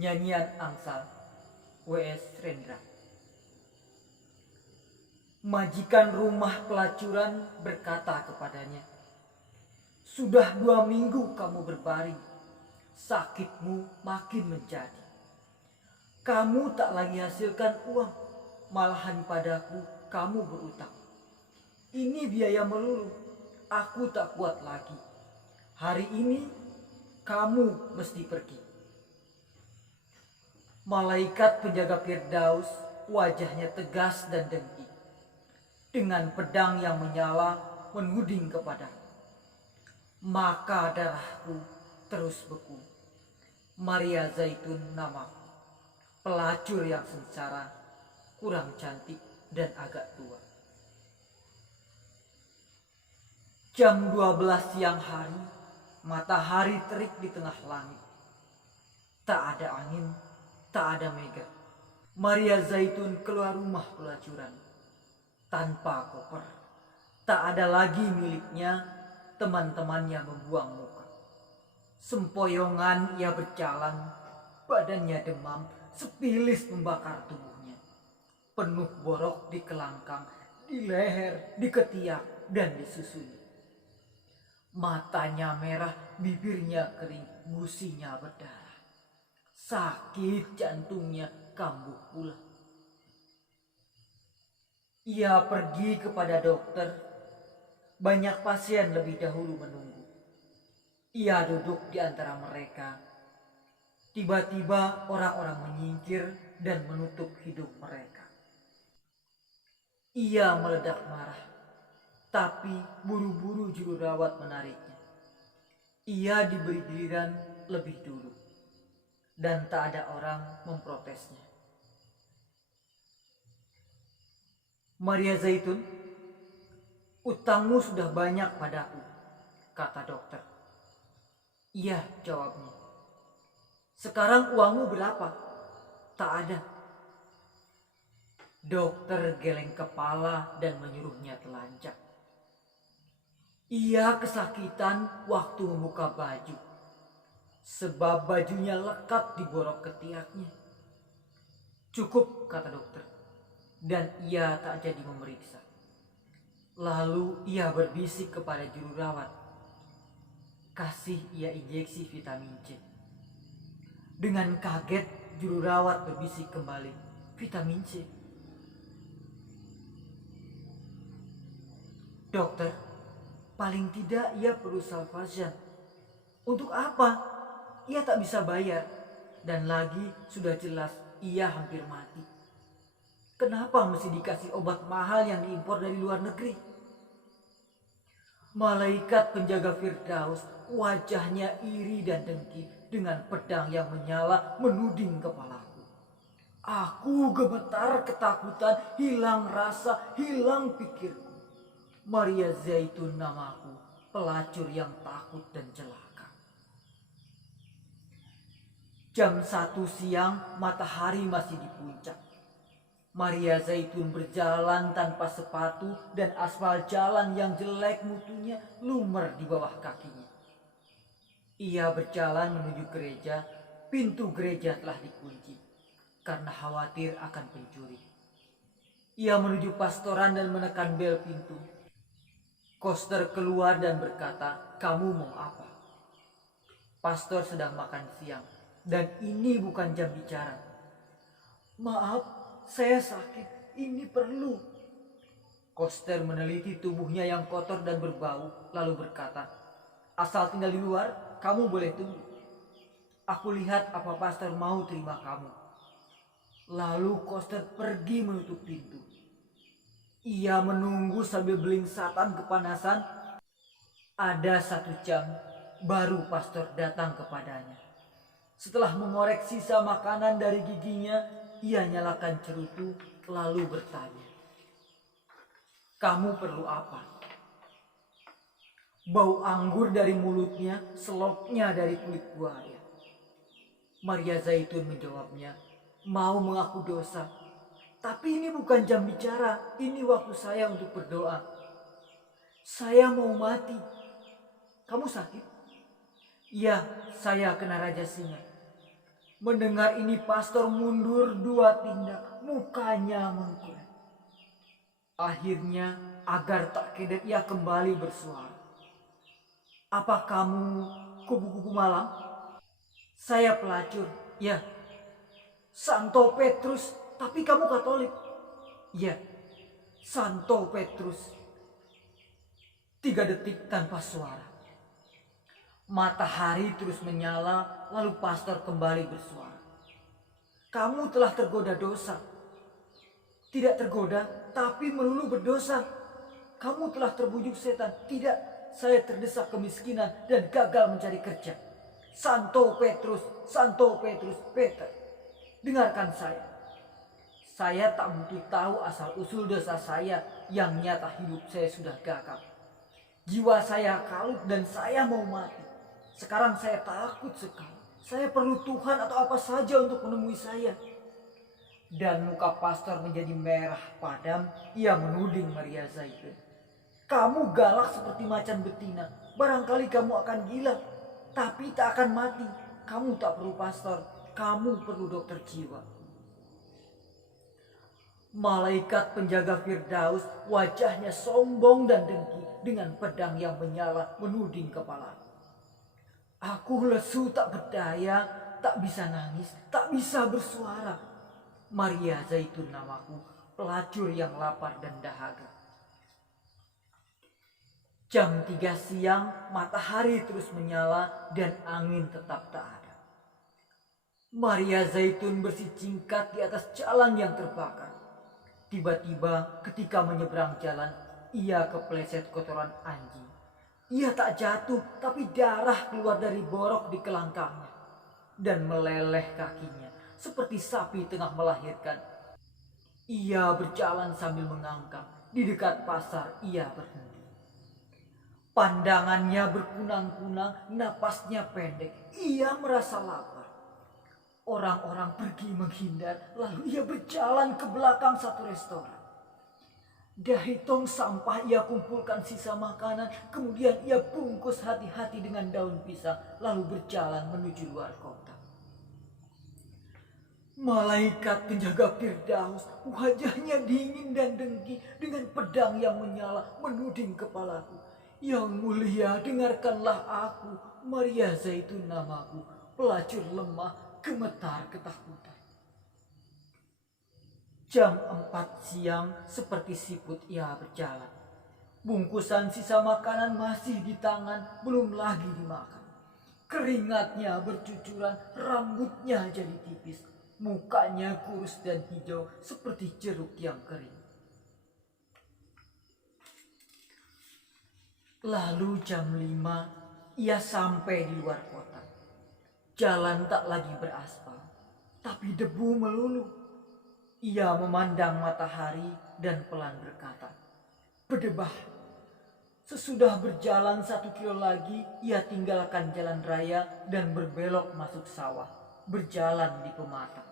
Nyanyian Angsal W.S. Rendra. Majikan rumah pelacuran berkata kepadanya, "Sudah 2 minggu kamu berbaring, sakitmu makin menjadi. Kamu tak lagi hasilkan uang, malahan padaku kamu berutang. Ini biaya melulu, aku tak kuat lagi. Hari ini kamu mesti pergi." Malaikat penjaga Firdaus wajahnya tegas dan dengki. Dengan pedang yang menyala menuding kepadaku. Maka darahku terus beku. Maria Zaitun namaku. Pelacur yang sengsara, kurang cantik dan agak tua. Jam 12 siang hari, matahari terik di tengah langit. Tak ada angin, tak ada mega. Maria Zaitun keluar rumah pelacuran tanpa koper. Tak ada lagi miliknya, teman-temannya membuang muka. Sempoyongan ia berjalan, badannya demam, sepilis membakar tubuhnya. Penuh borok di kelangkang, di leher, di ketiak, dan di susunya. Matanya merah, bibirnya kering, gusinya berdarah. Sakit jantungnya kambuh pula. Ia pergi kepada dokter. Banyak pasien lebih dahulu menunggu. Ia duduk di antara mereka. Tiba-tiba orang-orang menyingkir dan menutup hidung mereka. Ia meledak marah, tapi buru-buru juru rawat menariknya. Ia diberi giliran lebih dulu, dan tak ada orang memprotesnya. "Maria Zaitun, utangmu sudah banyak padaku," kata dokter. "Iya," jawabnya. "Sekarang uangmu berapa?" "Tak ada." Dokter geleng kepala dan menyuruhnya telanjang. Ia kesakitan waktu membuka baju, sebab bajunya lekat di borok ketiaknya. "Cukup," kata dokter, dan ia tak jadi memeriksa. Lalu ia berbisik kepada juru rawat, "Kasih ia injeksi vitamin C." Dengan kaget juru rawat berbisik kembali, "Vitamin C?" "Dokter, paling tidak ia perlu salvation." "Untuk apa? Ia tak bisa bayar. Dan lagi sudah jelas ia hampir mati. Kenapa mesti dikasih obat mahal yang diimpor dari luar negeri?" Malaikat penjaga Firdaus wajahnya iri dan dengki, dengan pedang yang menyala menuding kepalaku. Aku gemetar ketakutan, hilang rasa, hilang pikirku. Maria Zaitun namaku, pelacur yang takut dan celaka. Jam 1 siang, matahari masih di puncak. Maria Zaitun berjalan tanpa sepatu dan aspal jalan yang jelek mutunya lumer di bawah kakinya. Ia berjalan menuju gereja. Pintu gereja telah dikunci karena khawatir akan pencuri. Ia menuju pastoran dan menekan bel pintu. Koster keluar dan berkata, "Kamu mau apa?" Pastor sedang makan siang dan ini bukan jam bicara. "Maaf, saya sakit, ini perlu." Koster meneliti tubuhnya yang kotor dan berbau, lalu berkata, "Asal tinggal di luar, kamu boleh tunggu. Aku lihat apa pastor mau terima kamu." Lalu Koster pergi menutup pintu. Ia menunggu sambil belingsatan kepanasan. Ada 1 jam, baru pastor datang kepadanya. Setelah mengorek sisa makanan dari giginya, ia nyalakan cerutu lalu bertanya, "Kamu perlu apa?" Bau anggur dari mulutnya, selopnya dari kulit buaya. Maria Zaitun menjawabnya, "Mau mengaku dosa. Tapi ini bukan jam bicara, ini waktu saya untuk berdoa. Saya mau mati." "Kamu sakit?" "Ya, saya kena raja singa." Mendengar ini pastor mundur 2 tindak, mukanya mengkerut. Akhirnya agar tak keder ia kembali bersuara. Apa kamu kupu-kupu malam? Saya pelacur, ya. Santo Petrus, tapi kamu Katolik. Ya, Santo Petrus. 3 detik tanpa suara. Matahari terus menyala, lalu pastor kembali bersuara. Kamu telah tergoda dosa. Tidak tergoda, tapi melulu berdosa. Kamu telah terbujuk setan. Tidak, saya terdesak kemiskinan dan gagal mencari kerja. Santo Petrus, Peter. Dengarkan saya. Saya tak butuh tahu asal-usul dosa saya, yang nyata hidup saya sudah gagal. Jiwa saya kalut dan saya mau mati. Sekarang saya takut sekali. Saya perlu Tuhan atau apa saja untuk menemui saya. Dan muka pastor menjadi merah padam. Ia menuding Maria Zaitun. Kamu galak seperti macan betina. Barangkali kamu akan gila, tapi tak akan mati. Kamu tak perlu pastor. Kamu perlu dokter jiwa. Malaikat penjaga Firdaus wajahnya sombong dan dengki dengan pedang yang menyala menuding kepala. Aku lesu tak berdaya, tak bisa nangis, tak bisa bersuara. Maria Zaitun namaku, pelacur yang lapar dan dahaga. Jam 3 siang, matahari terus menyala dan angin tetap tak ada. Maria Zaitun bersicingkat di atas jalan yang terbakar. Tiba-tiba ketika menyeberang jalan, ia kepleset kotoran anjing. Ia tak jatuh, tapi darah keluar dari borok di kelangkangnya. Dan meleleh kakinya, seperti sapi tengah melahirkan. Ia berjalan sambil mengangkang. Di dekat pasar ia berhenti. Pandangannya berkunang-kunang, napasnya pendek. Ia merasa lapar. Orang-orang pergi menghindar, lalu ia berjalan ke belakang satu restoran. Dari tong sampah ia kumpulkan sisa makanan, kemudian ia bungkus hati-hati dengan daun pisang, lalu berjalan menuju luar kota. Malaikat penjaga Firdaus, wajahnya dingin dan dengki dengan pedang yang menyala menuding kepalaku. Yang mulia, dengarkanlah aku, Maria Zaitun namaku, pelacur lemah, gemetar ketakutan. Jam 4 siang seperti siput ia berjalan. Bungkusan sisa makanan masih di tangan, belum lagi dimakan. Keringatnya bercucuran, rambutnya jadi tipis. Mukanya kurus dan hijau seperti jeruk yang kering. Lalu jam 5 ia sampai di luar kota. Jalan tak lagi beraspal, tapi debu melulu. Ia memandang matahari dan pelan berkata, "Berdebah." Sesudah berjalan 1 kilo lagi, ia tinggalkan jalan raya dan berbelok masuk sawah, berjalan di pematang.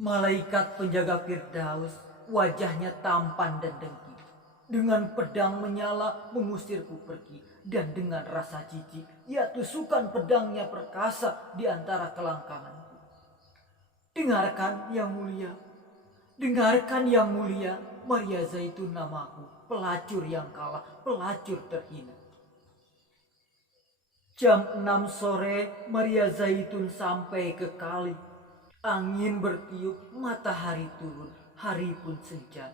Malaikat penjaga Firdaus, wajahnya tampan dan dengki. Dengan pedang menyala mengusirku pergi. Dan dengan rasa jijik, ia tusukkan pedangnya perkasa di antara kelangkanganku. Dengarkan yang mulia, dengarkan yang mulia, Maria Zaitun namaku, pelacur yang kalah, pelacur terhina. Jam 6 sore, Maria Zaitun sampai ke kali. Angin bertiup, matahari turun, hari pun senja.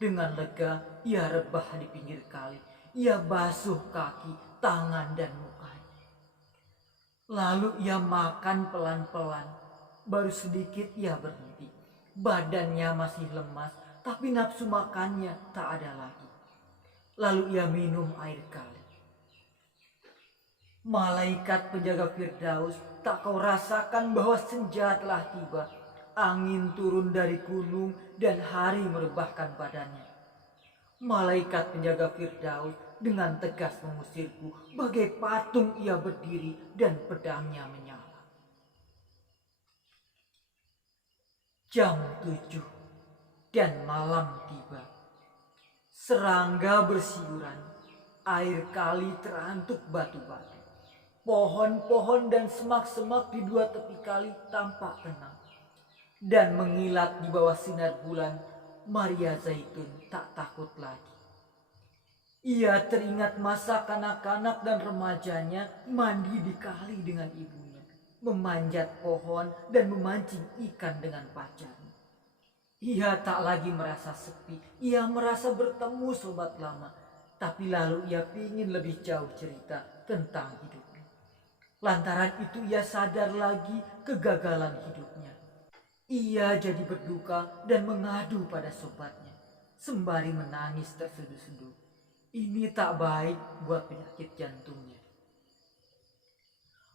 Dengan lega, ia rebah di pinggir kali. Ia basuh kaki, tangan, dan mukanya. Lalu ia makan pelan-pelan. Baru sedikit ia berhenti. Badannya masih lemas, tapi nafsu makannya tak ada lagi. Lalu ia minum air kali. Malaikat penjaga Firdaus, tak kau rasakan bahwa senja telah tiba. Angin turun dari gunung dan hari merebahkan badannya. Malaikat penjaga Firdaus dengan tegas mengusirku, bagai patung ia berdiri dan pedangnya menyala. Jam 7 dan malam tiba. Serangga bersiuran, air kali terantuk batu-batu. Pohon-pohon dan semak-semak di dua tepi kali tampak tenang. Dan mengilat di bawah sinar bulan, Maria Zaitun tak takut lagi. Ia teringat masa kanak-kanak dan remajanya mandi di kali dengan ibunya, memanjat pohon dan memancing ikan dengan pacarnya. Ia tak lagi merasa sepi, ia merasa bertemu sobat lama. Tapi lalu ia ingin lebih jauh cerita tentang hidupnya. Lantaran itu ia sadar lagi kegagalan hidupnya. Ia jadi berduka dan mengadu pada sobatnya, sembari menangis terseduh-seduh. Ini tak baik buat penyakit jantungnya.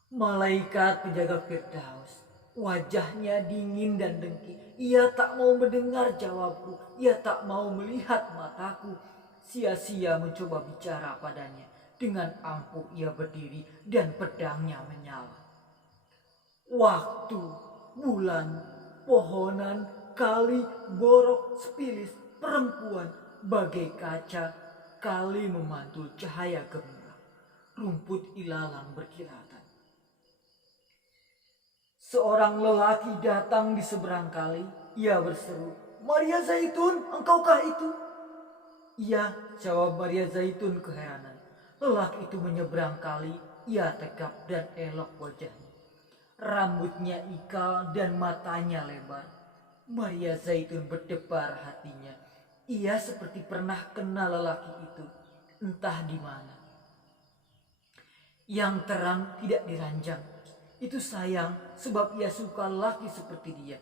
Malaikat penjaga Firdaus, wajahnya dingin dan dengki. Ia tak mau mendengar jawabku, ia tak mau melihat mataku. Sia-sia mencoba bicara padanya. Dengan angkuh ia berdiri dan pedangnya menyala. Waktu, bulan, pohonan, kali, borok, sepilis, perempuan, bagai kaca, kali memantul cahaya gemilang. Rumput ilalang berkilatan. Seorang lelaki datang di seberang kali. Ia berseru, "Maria Zaitun, engkaukah itu?" "Iya," jawab Maria Zaitun keheranan. Lelaki itu menyeberang kali. Ia tegap dan elok wajahnya. Rambutnya ikal dan matanya lebar. Maria Zaitun berdebar hatinya. Ia seperti pernah kenal lelaki itu, entah di mana. Yang terang tidak diranjang. Itu sayang sebab ia suka lelaki seperti dia.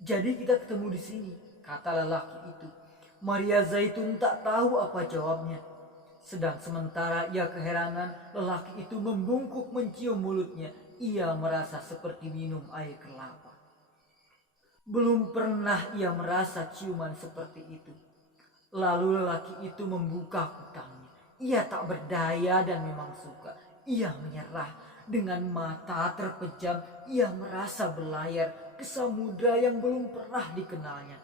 "Jadi kita ketemu di sini," kata lelaki itu. Maria Zaitun tak tahu apa jawabnya. Sedang sementara ia keheranan, lelaki itu membungkuk mencium mulutnya. Ia merasa seperti minum air kelapa. Belum pernah ia merasa ciuman seperti itu. Lalu lelaki itu membuka kutangnya. Ia tak berdaya dan memang suka. Ia menyerah. Dengan mata terpejam, ia merasa berlayar ke samudra yang belum pernah dikenalnya.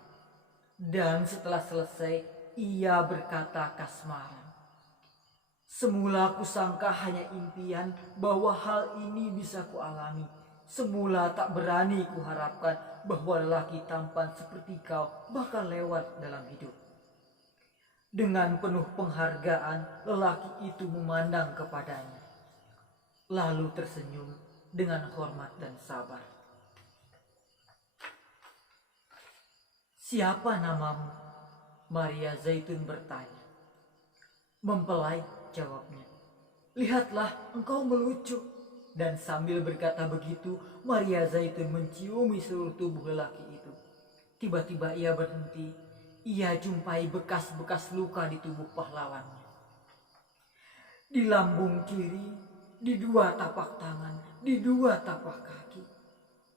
Dan setelah selesai, ia berkata kasmaran, "Semula kusangka hanya impian bahwa hal ini bisa kualami. Semula tak berani kuharapkan bahwa lelaki tampan seperti kau bakal lewat dalam hidup." Dengan penuh penghargaan, lelaki itu memandang kepadanya, lalu tersenyum dengan hormat dan sabar. "Siapa namamu?" Maria Zaitun bertanya. "Mempelai," jawabnya. "Lihatlah, engkau melucu." Dan sambil berkata begitu, Maria Zaitun menciumi seluruh tubuh lelaki itu. Tiba-tiba ia berhenti. Ia jumpai bekas-bekas luka di tubuh pahlawannya. Di lambung kiri, di dua tapak tangan, di dua tapak kaki.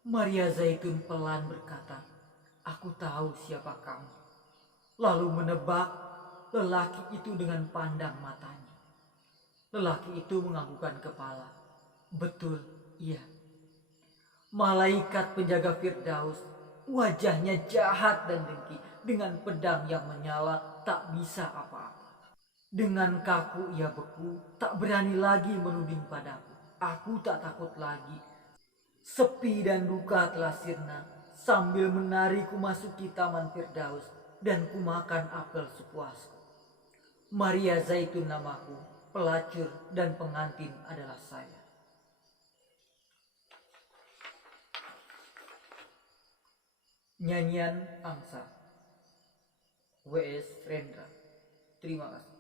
Maria Zaitun pelan berkata, "Aku tahu siapa kamu." Lalu menebak lelaki itu dengan pandang matanya. Lelaki itu menganggukkan kepala. "Betul, iya." Malaikat penjaga Firdaus, wajahnya jahat dan dengki, dengan pedang yang menyala tak bisa apa-apa. Dengan kaku ia beku, tak berani lagi menuding padaku. Aku tak takut lagi. Sepi dan duka telah sirna. Sambil menari ku masuki taman Firdaus dan ku makan apel sepuasku. Maria Zaitun namaku, pelacur dan pengantin adalah saya. Nyanyian Angsa W.S. Rendra. Terima kasih.